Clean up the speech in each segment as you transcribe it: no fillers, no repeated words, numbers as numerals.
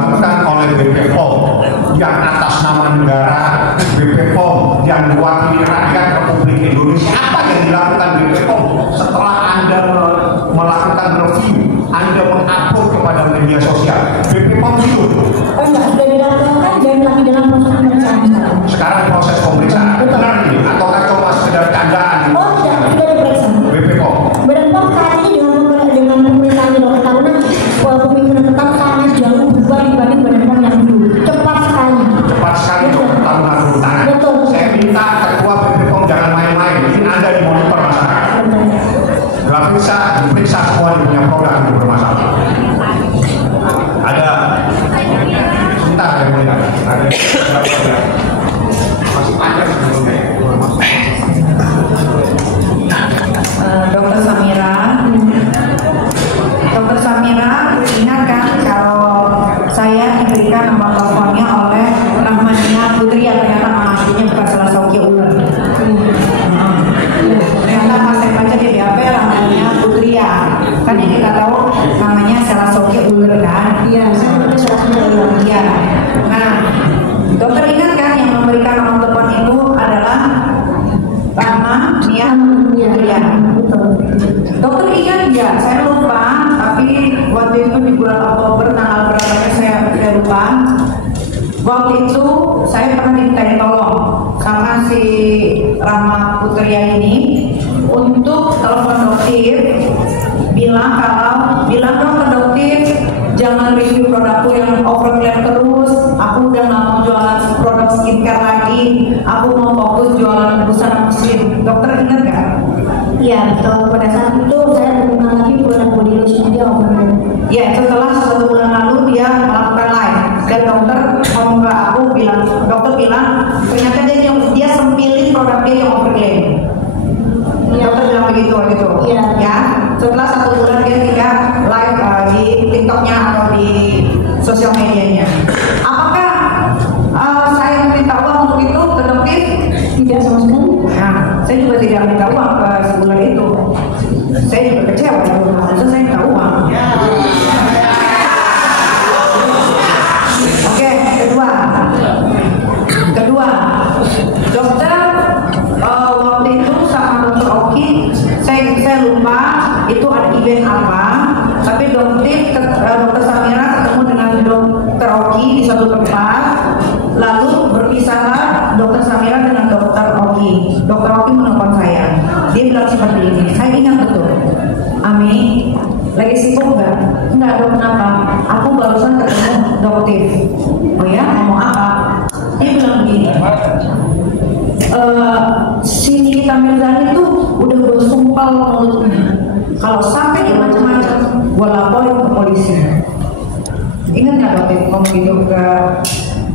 dilakukan oleh BPOM yang atas nama negara, BPOM yang mewakili rakyat Republik Indonesia. Apa yang dilakukan BPOM setelah Anda melakukan review, Anda mengupload kepada media sosial? BPOM itu enggak, sudah dilakukan dan lagi dalam proses pemeriksaan sekarang. Sekarang proses pemeriksaan. Benar ini? Ataukah cuma sekedar candaan? Oh tidak, sudah diperiksa. BPOM. Badan POM saat ini dengan pemeriksaan di dokter tahunan, pemimpinan tetap sangat jauh berubah dibanding Badan POM yang dulu. Cepat sekali. Cepat sekali dong, tahunan urutan. Betul. Saya minta ketua BPOM jangan main-main. Ini Anda dimonitor masyarakat. Gak bisa diperiksa semua di punya program itu bermasalah. Ada sebentar yang mulia. Ada masih panjang sebelumnya. Dokter Samira, ingat kan kalau saya diberikan nomor teleponnya oleh Rahmania Putri yang ternyata aslinya bukan Selasuki Ular. Ternyata pas saya baca di BAP Rahmania Putri ya, kan yang kita tahu namanya Selasuki Ular kan? Iya, saya namanya Selasuki Ular. Iya. Nah, dokter ingat kan yang memberikan nomor telepon itu adalah Rahmania Putri ya? Betul. Dokter ingat ya, saya lupa, tapi waktu itu di bulan Oktober tanggal berapa saya lupa. Waktu itu saya pernah dimintain tolong sama si Rahma Putria ini untuk telepon dokter, bilang dong ke dokter jangan review produkku yang overclaim terus. Aku udah nggak mau jualan produk skincare lagi, aku mau fokus jualan busana muslim. Dokter ingat nggak? Iya, betul. Pada saat itu saya menggunakan lagi produk body lotion dia overnight. Ya, setelah 1 bulan lalu dia melakukan live dan dokter bilang ternyata dia sempilin produk dia yang overclaim. Ya. Dokter bilang begitu gitu. Iya. Ya, setelah 1 bulan dia tidak live di TikToknya atau di sosial medianya. Apakah saya minta uang untuk itu ke dokter? Tidak sama sekali. Nah, saya juga tidak minta uang ke sebulan itu. Saya juga kecewa, harusnya saya minta uang. Oke, kedua, dokter waktu itu sama dokter Oki, saya lupa itu ada event apa, tapi dokter Samira ketemu dengan dokter Oki di suatu tempat, lalu berpisahlah dokter Samira dengan dokter Oki. Dokter Oki menelpon saya, dia bilang seperti ini, saya ingat betul, Ami, lagi sibuk nggak? Enggak, dok, kenapa? Aku barusan ketemu dokter. Oh ya, ngomong apa? Dia bilang begini, si Nikita Mirzani tuh udah bersumpal mulutnya. Kalau sampai dia macam-macam, gue laporin ke polisi. Ingat nggak dokter ngomong gitu ke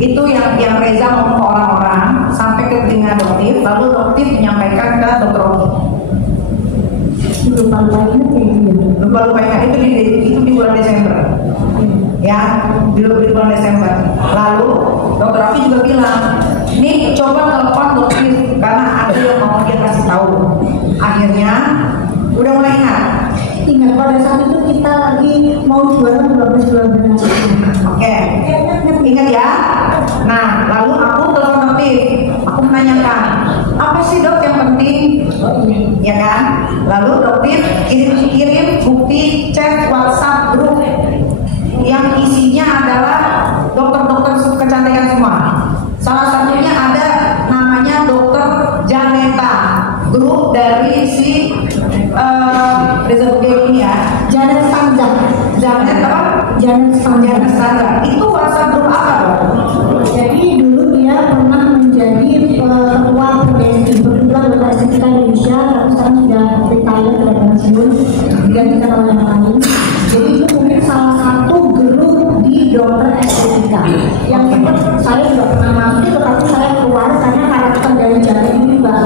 itu yang Reza ngomong ke orang-orang sampai ke telinga dokter, lalu dokter menyampaikan ke dokter Oki. Lupa Ingat itu di bulan Desember. Ya, di bulan Desember. Lalu dokter Oki juga bilang, nih coba telepon dokter karena ada yang mau dia kasih tahu. Akhirnya udah mulai ingat pada saat itu kita lagi mau jualan 12 bulan. Oke. Ingat ya. Nah, lalu aku telepon dokter, aku menanyakan apa sih dok yang penting, ya kan? Lalu dokter kirim bukti chat WhatsApp grup yang isinya adalah dokter-dokter kecantikan semua. Salah satunya ada namanya dokter Janeta, grup dari si ini ya, Janet Standar. Janet apa? Janet Standar. Itu WhatsApp grup apa dok? Jadi dulu dia pernah menjadi ketua PBSI, Perkumpulan Dokter Estetika Indonesia, tapi sekarang sudah retire, sudah pensiun, digantikan oleh yang lain. Jadi itu mungkin salah satu grup di dokter estetika yang sempat saya juga pernah masuk, tetapi saya keluar karena karakter dari Janet ini juga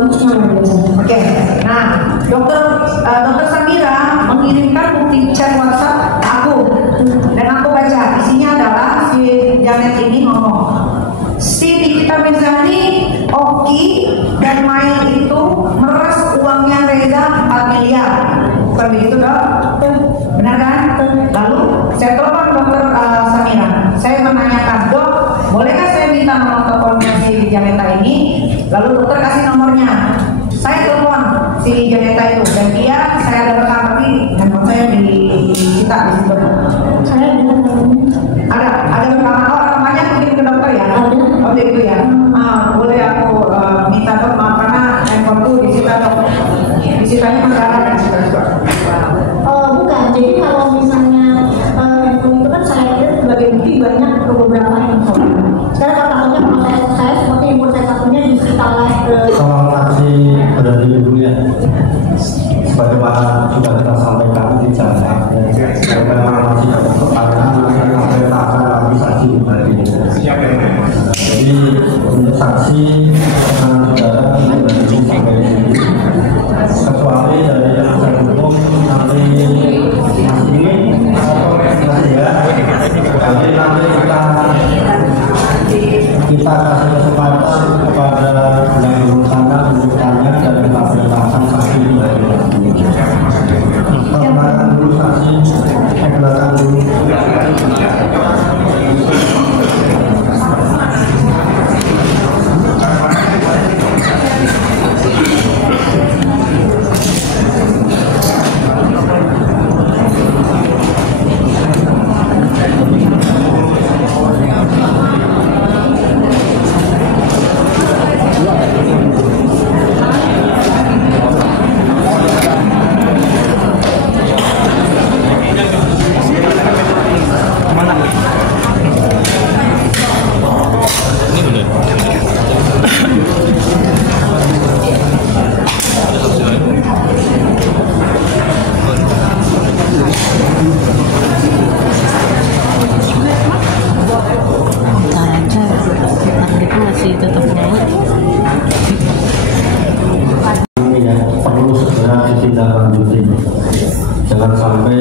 lucunya luar biasa. Oke, nah dokter Samira mengirimkan bukti chat WhatsApp ke aku dan aku baca isinya adalah si Janet ini ngomong, si Nikita Mirzani, Oki dan Mail itu meres uangnya Reza 4 miliar. Bukan begitu dok? Benar kan? Lalu saya telepon dokter Lalu dokter kasih nomornya. Saya telepon si Janeta itu dan dia saya ada rekam lagi handphone saya disita di situ. Saya Ada rekamannya mungkin ke dokter ya? Ada. Oh itu ya. Boleh aku minta dok, maaf karena handphone tuh disita dok. Disitanya masih ada kan? bukan. Jadi kalau misalnya handphone itu kan saya lihat sebagai bukti banyak ke beberapa handphone. Sekarang kalau takutnya kalau saya seperti handphone saya satunya disita oleh Tolong saksi berhenti dulu ya. Sebagaimana sudah kita sampaikan di jalan. Karena masih ada pertanyaan, saya akan lagi saksi pribadi. Jadi untuk saksi saudara berhenti sampai di sini. Kecuali dari penasihat hukum nanti masih ya. Nanti kita kasih kesempatan kepada yang berusaha untuk tanya dan kita perintahkan saksi dari perkenalkan dulu saksi, perkenalkan dulu. Perlu segera ditindaklanjuti. Jangan sampai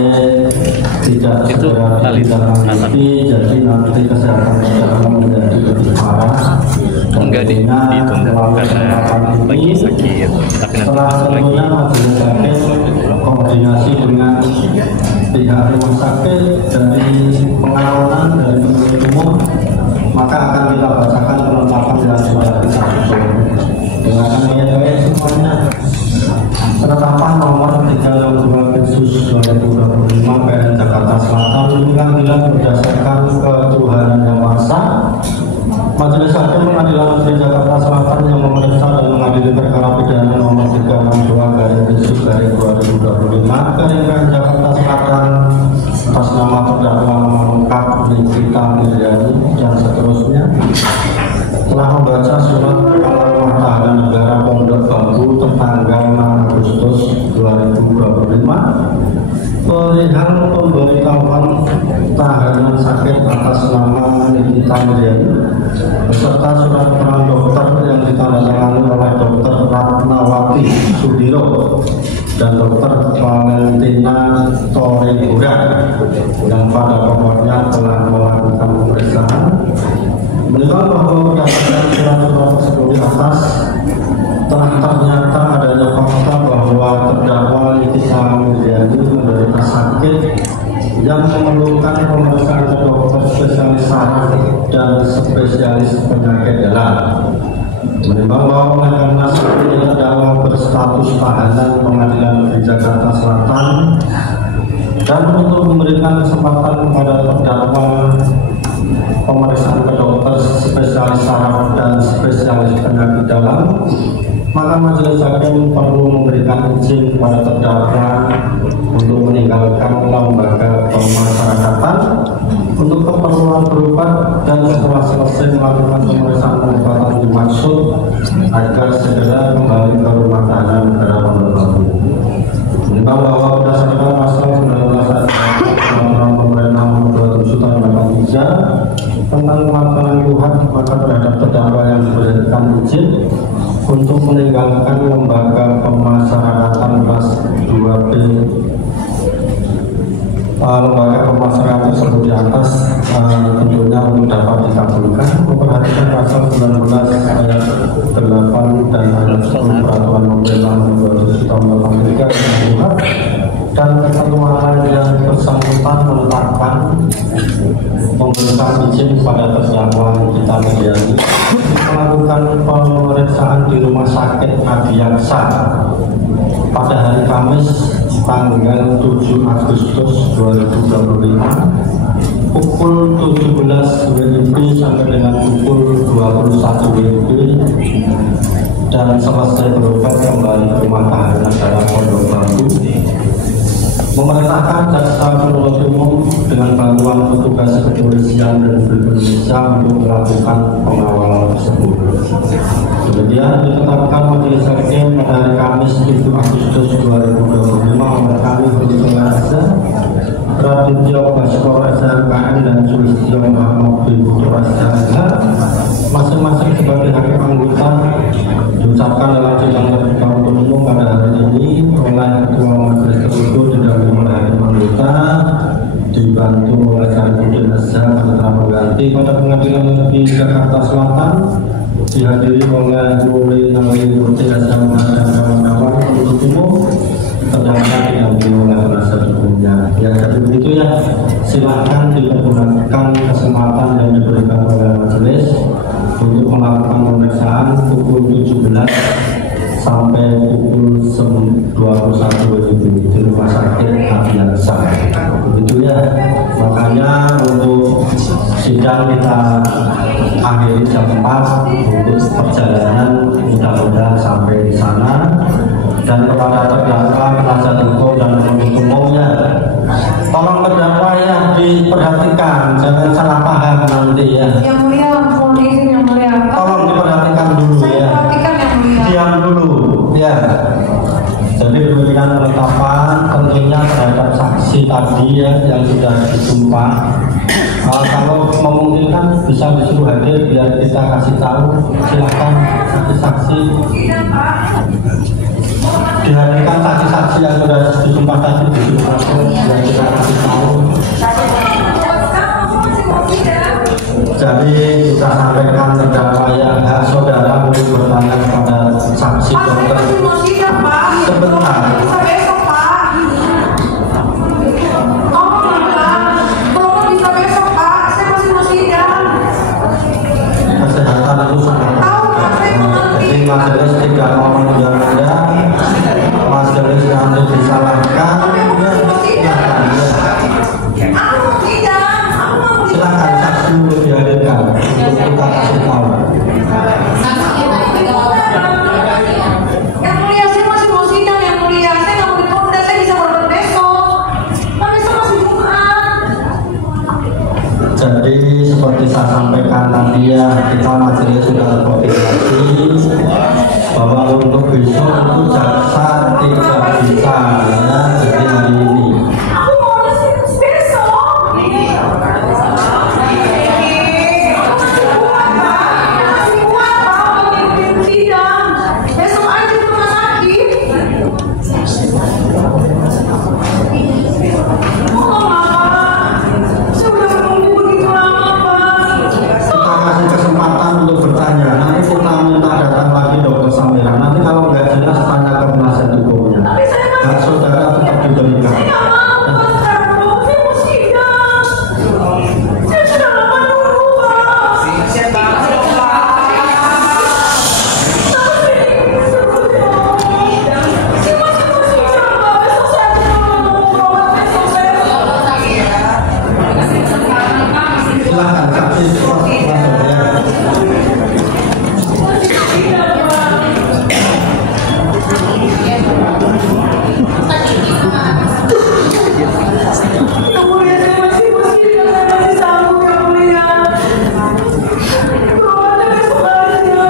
tidak segera ditindaklanjuti, jadi nanti kesehatan kita menjadi lebih parah. Enggak ditunda karena lagi sakit. Tapi nanti setelah masuk lagi. seluruhnya majelis hakim koordinasi dengan pihak rumah sakit dari pengawalan dari penuntut umum, maka akan kita bacakan penetapan yang sudah kita susun. Dengan menyadari semuanya, penetapan nomor 362 Khusus 2025 PN Jakarta Selatan pengadilan berdasarkan ketuhanan yang Maha Esa. Majelis Hakim Pengadilan Negeri Jakarta Selatan yang memeriksa dan mengadili perkara pidana nomor 362/2025 PN Jakarta Selatan atas nama terdakwa lengkap Nikita Miryani dan seterusnya telah membaca surat Rumah Tahanan Negara Pondok Bambu tertanggal 6 Agustus 2025 perihal pemberitahuan tahanan sakit atas nama Nikita Miryani beserta surat keterangan dokter yang ditandatangani oleh Dr. Ratnawati Sudiro dan Dr. Valentina Torigura yang pada pokoknya telah melakukan pemeriksaan. Menimbang bahwa berdasarkan surat-surat tersebut di atas telah ternyata adanya fakta bahwa terdakwa Nikita Miryani menderita sakit yang memerlukan pemeriksaan ke dokter spesialis saraf dan spesialis penyakit dalam. Menimbang bahwa oleh karena sakit ini terdakwa berstatus tahanan Pengadilan Negeri Jakarta Selatan dan untuk memberikan kesempatan kepada terdakwa pemeriksaan ke dokter spesialis saraf dan spesialis penyakit dalam, maka majelis hakim perlu memberikan izin kepada terdakwa untuk meninggalkan lembaga pemasyarakatan untuk keperluan berobat dan setelah selesai melakukan pemeriksaan pengobatan dimaksud agar segera kembali ke rumah tahanan negara Pondok Bambu. Menimbang bahwa berdasarkan pasal 19 Peraturan Pemerintah Nomor 27 Tahun 83 tentang pelaksanaan KUHP, maka terhadap terdakwa yang diberikan izin untuk meninggalkan lembaga pemasyarakatan kelas 2B lembaga pemasyarakatan tersebut di atas tentunya untuk dapat dikabulkan memperhatikan pasal 19 ayat 8 dan ayat 10 Peraturan Pemerintah Nomor 27 Tahun 83 tentang KUHP dan ketentuan yang bersangkutan menetapkan memberikan izin kepada terdakwa Nikita Miryani melakukan pemeriksaan di Rumah Sakit Adiaksa pada hari Kamis tanggal 7 Agustus 2025 pukul 17 WIB sampai dengan pukul 21 WIB dan selesai berobat kembali ke rumah tahanan dalam Pondok Bambu, memerintahkan jaksa penuntut umum dengan bantuan petugas kepolisian dan Indonesia untuk melakukan pengawalan tersebut. Kemudian ditetapkan majelis hakim pada hari Kamis 7 Agustus 2025 oleh kami berkeluarga Raditya Baskoro SRKN dan Sulistyo Muhammad Putra SRK masing-masing sebagai hakim anggota diucapkan dalam sidang terbuka untuk umum pada hari ini oleh Ketua Majelis tersebut didampingi oleh hakim anggota dibantu oleh Sarifudin Azhar Putra Pengganti pada Pengadilan Negeri Jakarta Selatan dihadiri oleh Nuri Nali Putri Azhar dan kawan-kawan penuntut umum terdakwa didampingi oleh penasihat hukumnya. Ya, jadi begitu ya. Silakan dipergunakan kesempatan yang diberikan oleh majelis untuk melakukan pemeriksaan pukul 17 sampai pukul 21 WIB di Rumah Sakit Adiaksa. Begitu ya. Makanya untuk sidang kita akhiri jam 4 untuk perjalanan mudah-mudahan sampai di sana. Dan kepada terdakwa, penasihat hukum dan penuntut umumnya, tolong terdakwa ya diperhatikan, jangan salah paham nanti ya. Yang mulia, mohon izin yang mulia. Tolong diperhatikan dulu ya. Perhatikan yang mulia. Diam dulu ya. Jadi demikian penetapan tentunya terhadap saksi tadi ya yang sudah disumpah. Kalau memungkinkan bisa disuruh hadir biar kita kasih tahu. Silakan saksi-saksi. Dihadirkan saksi-saksi yang sudah disumpah tadi disuruh hadir biar kita kasih tahu. Jadi kita sampaikan terdakwa yang hak saudara untuk bertanya kepada saksi dokter. Sebentar. Kesehatan itu sangat penting. Jadi majelis tidak mau menunda-nunda. Majelis nanti disalahkan. Silakan saksi untuk dihadirkan untuk kita kasih tahu. Yang mulia, saya masih mau sidang yang mulia. Saya nggak mau ditunda, saya bisa berobat besok. Kan besok masih Jumat. Jadi seperti saya sampaikan tadi ya, kita majelis sudah koordinasi bahwa untuk besok itu jaksa tidak bisa ya, jadi hari ini. Aku mau besok. Besok aja di rumah sakit. Saya udah menunggu begitu lama, Pak. Kita kasih kesempatan untuk bertanya. Nanti kita minta datang lagi Dokter Samira. Nanti kalau nggak jelas tanya ke penasihat hukumnya. Hak saudara tetap diberikan. Saya nggak mau, Pak. Saya mau sidang. Saya sudah lama nunggu, Pak. Silakan saksi seperti ya. Yang mulia, saya masih sidang, saya masih sanggup, yang mulia. Berobatnya besok aja.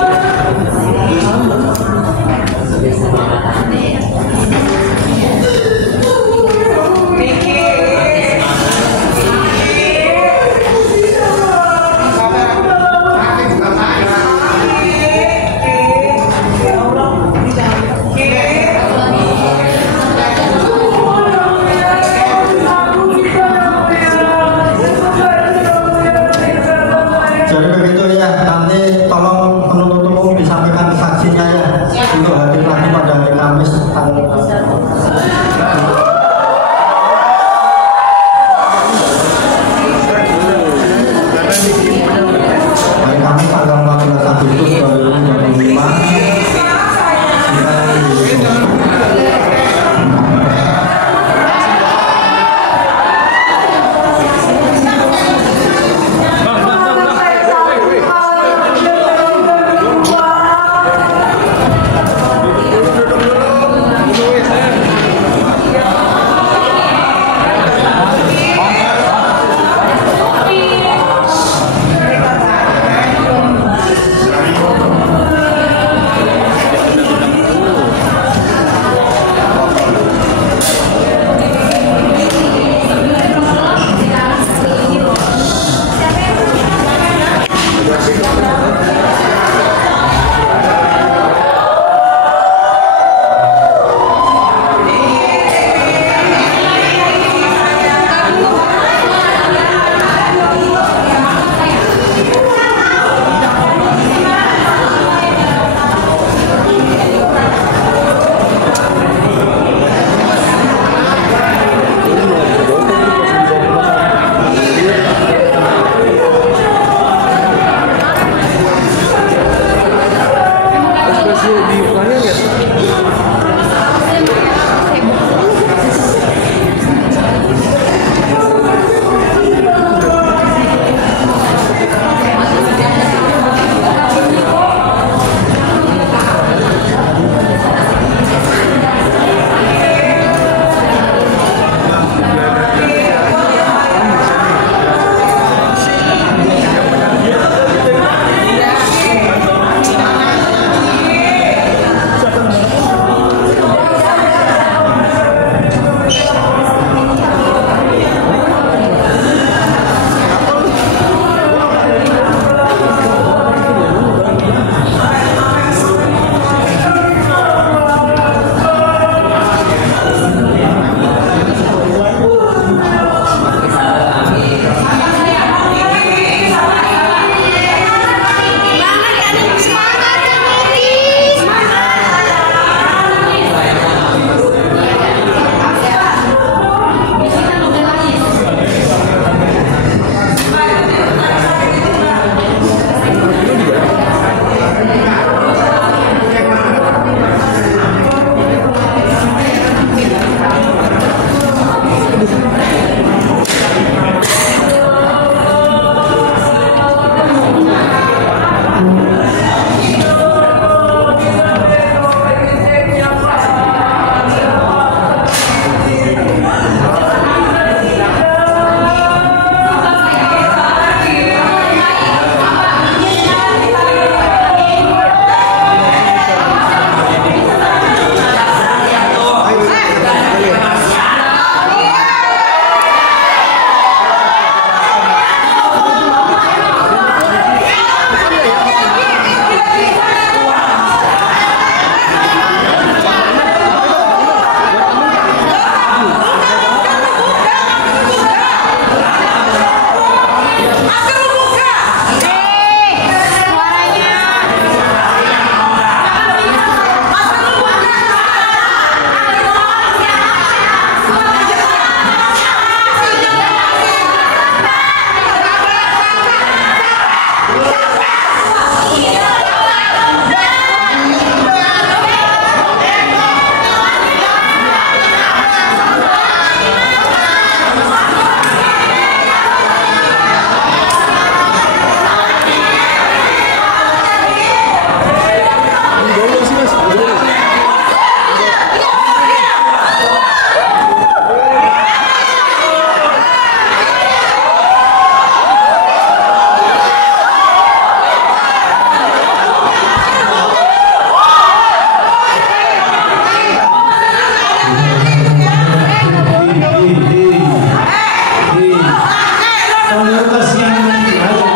Jangan